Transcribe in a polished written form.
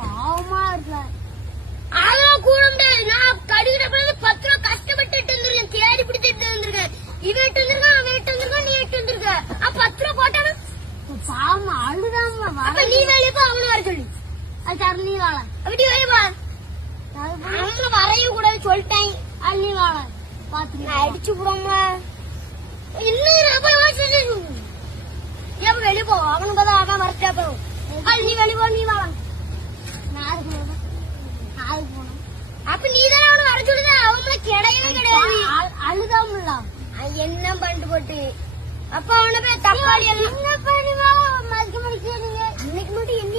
பாவமா இருக்கல. அதெல்லாம் கூட முடியாது. நான் கடிக்கிற 10 ரூபா கஷ்டப்பட்டு வந்திருக்கேன், தேடி பிடிச்சிட்டு வந்திருக்கேன். இவன் எட்டு வந்திருக்கான், அவன் எட்டு வந்திருக்கான், நீ எட்டு வந்திருக்க. 10 ரூபா போட்டாலும் பாவமா அழுதாம. நீ வேலையை போ, அவனு வர சொல்லி. அது சார் நீ வாழ அப்படி வேலைப்பா. அவங்களும் வரையும் கூடாது சொல்லிட்டேன். அது நீ வாழ பாத்து அடிச்சு போடுவாங்களா இன்னும் வெளியே போ. அவனுக்கு தான் அவன் வரட்டா போகும். அது நீ வெளியே போ, நீ வாழ. நாளைக்கு போனோம். அப்ப நீ தானே அவனு வர சொல்லுத. அவங்கள கிடையவே கிடையாது. அழுதாமல என்ன பண்ணிட்டு போட்டு. அப்ப அவனை போய் தக்காளி என்ன பண்ணி மதிக்க முடிக்க. இன்னைக்கு மட்டும் என்ன